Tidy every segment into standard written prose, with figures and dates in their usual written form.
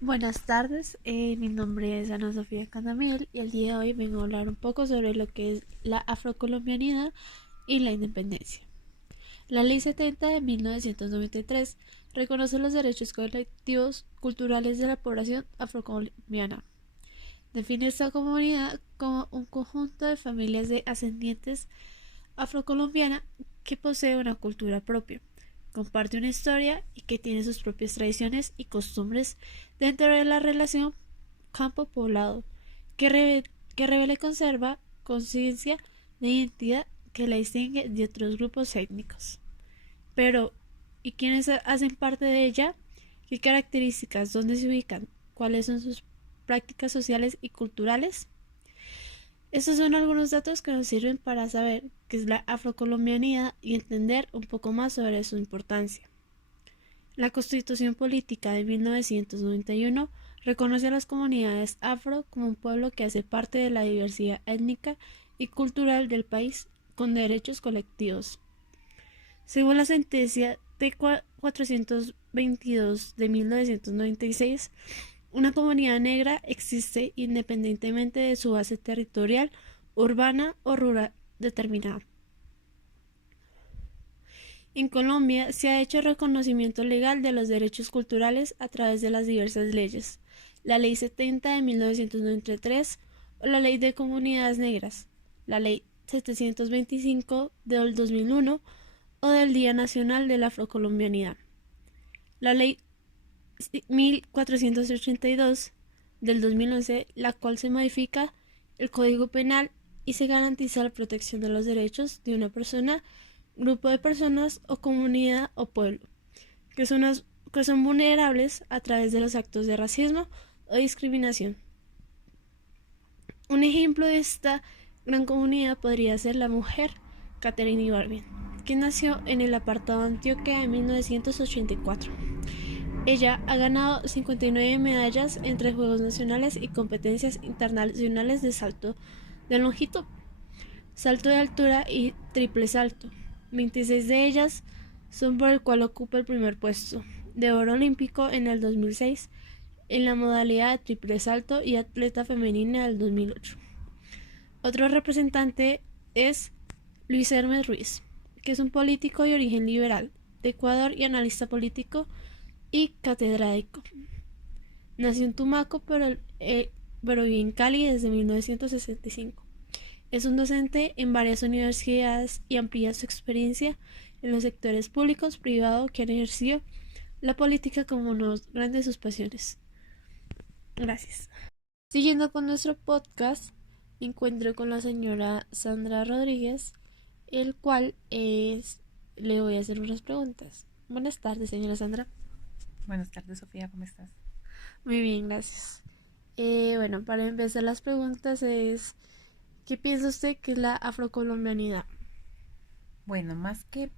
Buenas tardes, mi nombre es Ana Sofía Candamiel y el día de hoy vengo a hablar un poco sobre lo que es la afrocolombianidad y la independencia. La Ley 70 de 1993 reconoce los derechos colectivos culturales de la población afrocolombiana. Define esta comunidad como un conjunto de familias de ascendientes afrocolombiana que posee una cultura propia, comparte una historia y que tiene sus propias tradiciones y costumbres dentro de la relación campo-poblado, que revela y conserva conciencia de identidad que la distingue de otros grupos étnicos. Pero, ¿y quiénes hacen parte de ella? ¿Qué características? ¿Dónde se ubican? ¿Cuáles son sus prácticas sociales y culturales? Estos son algunos datos que nos sirven para saber qué es la afrocolombianidad y entender un poco más sobre su importancia. La Constitución Política de 1991 reconoce a las comunidades afro como un pueblo que hace parte de la diversidad étnica y cultural del país con derechos colectivos. Según la sentencia T-422 de 1996, una comunidad negra existe independientemente de su base territorial, urbana o rural determinada. En Colombia se ha hecho reconocimiento legal de los derechos culturales a través de las diversas leyes. La Ley 70 de 1993 o la Ley de Comunidades Negras, la Ley 725 del 2001 o del Día Nacional de la Afrocolombianidad. La Ley 1482 del 2011, la cual se modifica el Código Penal y se garantiza la protección de los derechos de una persona, grupo de personas o comunidad o pueblo, que son vulnerables a través de los actos de racismo o discriminación. Un ejemplo de esta gran comunidad podría ser la mujer Catherine Ibargüen, que nació en el apartado de Antioquia en 1984. Ella ha ganado 59 medallas entre Juegos Nacionales y competencias internacionales de salto de longitud, salto de altura y triple salto. 26 de ellas son por el cual ocupa el primer puesto, de oro olímpico en el 2006 en la modalidad de triple salto y atleta femenina del 2008. Otro representante es Luis Hermes Ruiz, que es un político de origen liberal de Ecuador y analista político y catedrático. Nació en Tumaco, pero vive en Cali desde 1965. Es un docente en varias universidades y amplía su experiencia en los sectores públicos, privados que han ejercido la política como una grande de sus pasiones. Gracias. Siguiendo con nuestro podcast, encuentro con la señora Sandra Rodríguez, el cual le voy a hacer unas preguntas. Buenas tardes, señora Sandra. Buenas tardes, Sofía, ¿cómo estás? Muy bien, gracias. Bueno, para empezar las preguntas es, ¿qué piensa usted que es la afrocolombianidad? Bueno, más que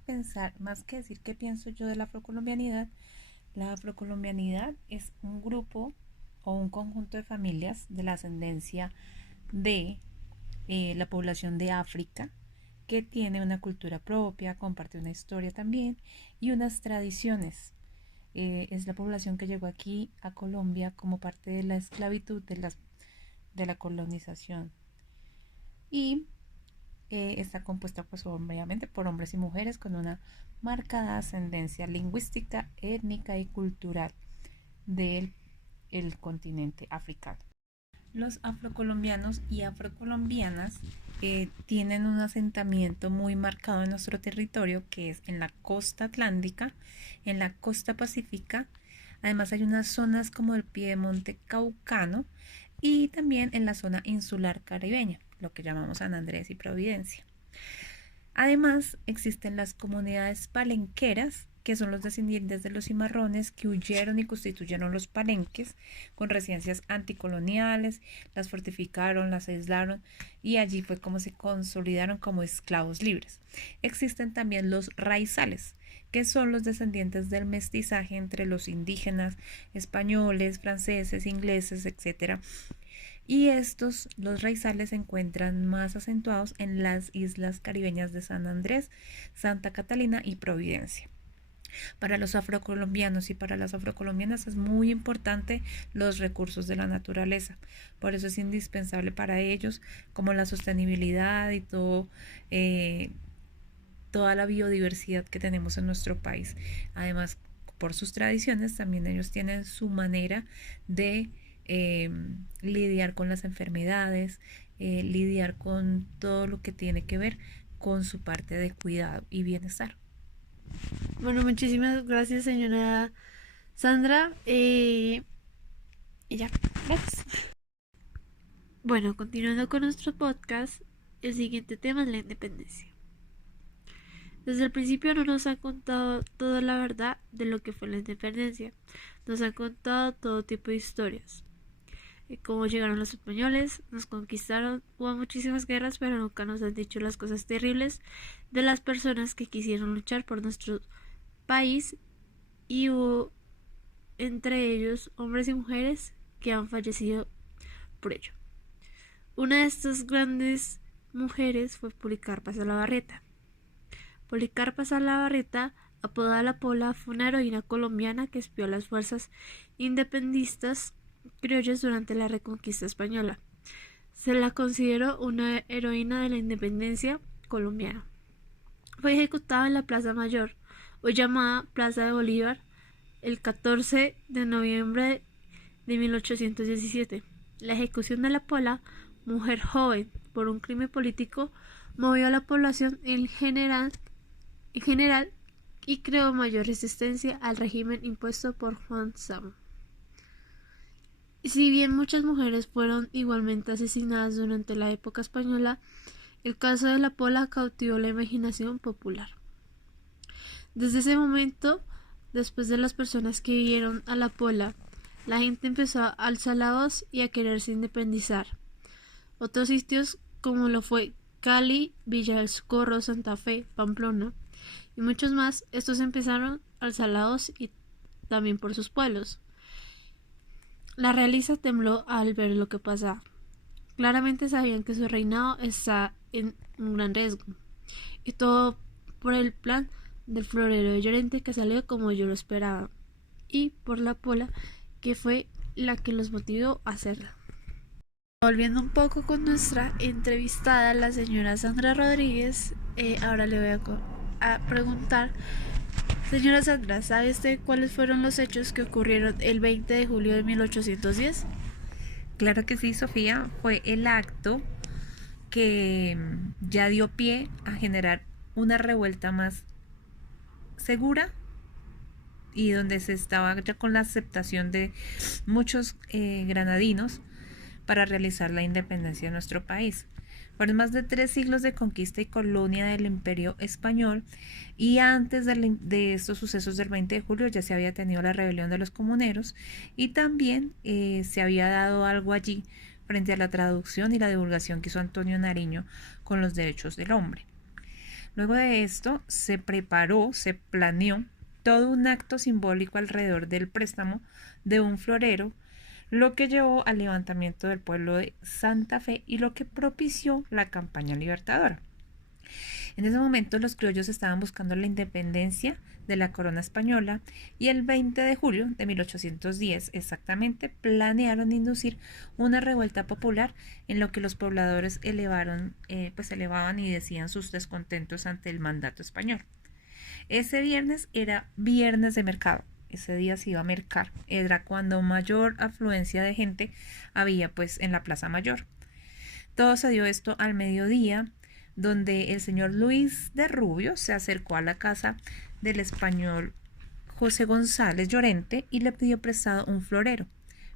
decir qué pienso yo de la afrocolombianidad es un grupo o un conjunto de familias de la ascendencia de la población de África que tiene una cultura propia, comparte una historia también y unas tradiciones. Es la población que llegó aquí a Colombia como parte de la esclavitud de la colonización. Y está compuesta pues obviamente por hombres y mujeres con una marcada ascendencia lingüística, étnica y cultural del el continente africano. Los afrocolombianos y afrocolombianas tienen un asentamiento muy marcado en nuestro territorio, que es en la costa atlántica, en la costa pacífica. Además hay unas zonas como el piedemonte caucano y también en la zona insular caribeña, lo que llamamos San Andrés y Providencia. Además, existen las comunidades palenqueras, que son los descendientes de los cimarrones que huyeron y constituyeron los palenques con residencias anticoloniales, las fortificaron, las aislaron y allí fue como se consolidaron como esclavos libres. Existen también los raizales, que son los descendientes del mestizaje entre los indígenas españoles, franceses, ingleses, etcétera, y los raizales, se encuentran más acentuados en las islas caribeñas de San Andrés, Santa Catalina y Providencia. Para los afrocolombianos y para las afrocolombianas es muy importante los recursos de la naturaleza. Por eso es indispensable para ellos como la sostenibilidad y todo, toda la biodiversidad que tenemos en nuestro país. Además, por sus tradiciones, también ellos tienen su manera de lidiar con las enfermedades, lidiar con todo lo que tiene que ver con su parte de cuidado y bienestar. Bueno, muchísimas gracias, señora Sandra. Y ya, gracias. Bueno, continuando con nuestro podcast, el siguiente tema es la independencia. Desde el principio no nos han contado toda la verdad de lo que fue la independencia. Nos han contado todo tipo de historias. Cómo llegaron los españoles, nos conquistaron, hubo muchísimas guerras, pero nunca nos han dicho las cosas terribles de las personas que quisieron luchar por nuestro país, y hubo entre ellos hombres y mujeres que han fallecido por ello. Una de estas grandes mujeres fue Policarpa Salabarrieta. Policarpa Salabarrieta, apodada La Pola, fue una heroína colombiana que espió a las fuerzas independistas criollas durante la Reconquista española. Se la consideró una heroína de la independencia colombiana. Fue ejecutada en la Plaza Mayor, hoy llamada Plaza de Bolívar, el 14 de noviembre de 1817. La ejecución de La Pola, mujer joven, por un crimen político, movió a la población en general y creó mayor resistencia al régimen impuesto por Juan Samo. Si bien muchas mujeres fueron igualmente asesinadas durante la época española, el caso de La Pola cautivó la imaginación popular. Desde ese momento, después de las personas que vieron a La Pola, la gente empezó a alzar la voz y a quererse independizar. Otros sitios, como lo fue Cali, Villa del Socorro, Santa Fe, Pamplona y muchos más, estos empezaron a alzar la voz y también por sus pueblos. La realeza tembló al ver lo que pasaba. Claramente sabían que su reinado está en un gran riesgo, y todo por el plan del florero de Llorente, que salió como yo lo esperaba, y por La Pola, que fue la que los motivó a hacerla. Volviendo un poco con nuestra entrevistada, la señora Sandra Rodríguez, ahora le voy a preguntar. Señora Sandra, ¿sabe usted cuáles fueron los hechos que ocurrieron el 20 de julio de 1810? Claro que sí, Sofía, fue el acto que ya dio pie a generar una revuelta más segura y donde se estaba ya con la aceptación de muchos granadinos para realizar la independencia de nuestro país. Fueron más de 3 siglos de conquista y colonia del Imperio Español, y antes de estos sucesos del 20 de julio ya se había tenido la rebelión de los comuneros, y también se había dado algo allí frente a la traducción y la divulgación que hizo Antonio Nariño con los derechos del hombre. Luego de esto se preparó, se planeó todo un acto simbólico alrededor del préstamo de un florero, lo que llevó al levantamiento del pueblo de Santa Fe y lo que propició la campaña libertadora. En ese momento los criollos estaban buscando la independencia de la corona española, y el 20 de julio de 1810 exactamente planearon inducir una revuelta popular en lo que los pobladores elevaban y decían sus descontentos ante el mandato español. Ese viernes era viernes de mercado. Ese día se iba a mercar, era cuando mayor afluencia de gente había pues en la Plaza Mayor. Todo se dio esto al mediodía, donde el señor Luis de Rubio se acercó a la casa del español José González Llorente y le pidió prestado un florero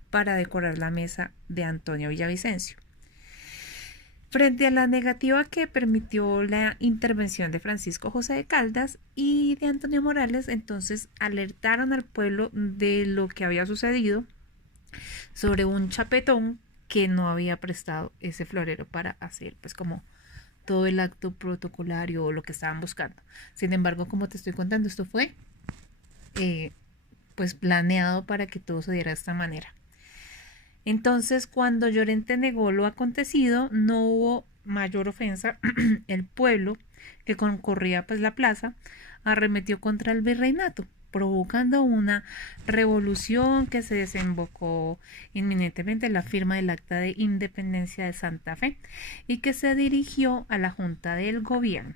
para decorar la mesa de Antonio Villavicencio. Frente a la negativa que permitió la intervención de Francisco José de Caldas y de Antonio Morales, entonces alertaron al pueblo de lo que había sucedido sobre un chapetón que no había prestado ese florero para hacer pues como todo el acto protocolario o lo que estaban buscando. Sin embargo, como te estoy contando, esto fue pues planeado para que todo se diera de esta manera. Entonces, cuando Llorente negó lo acontecido, no hubo mayor ofensa, el pueblo que concurría pues la plaza arremetió contra el virreinato, provocando una revolución que se desembocó inminentemente en la firma del Acta de Independencia de Santa Fe y que se dirigió a la Junta del Gobierno.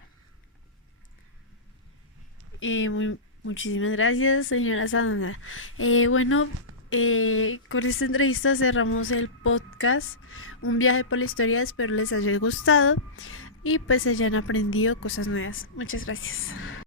Muchísimas gracias, señora Sandra. Bueno, con esta entrevista cerramos el podcast Un viaje por la historia. Espero les haya gustado y pues hayan aprendido cosas nuevas. Muchas gracias.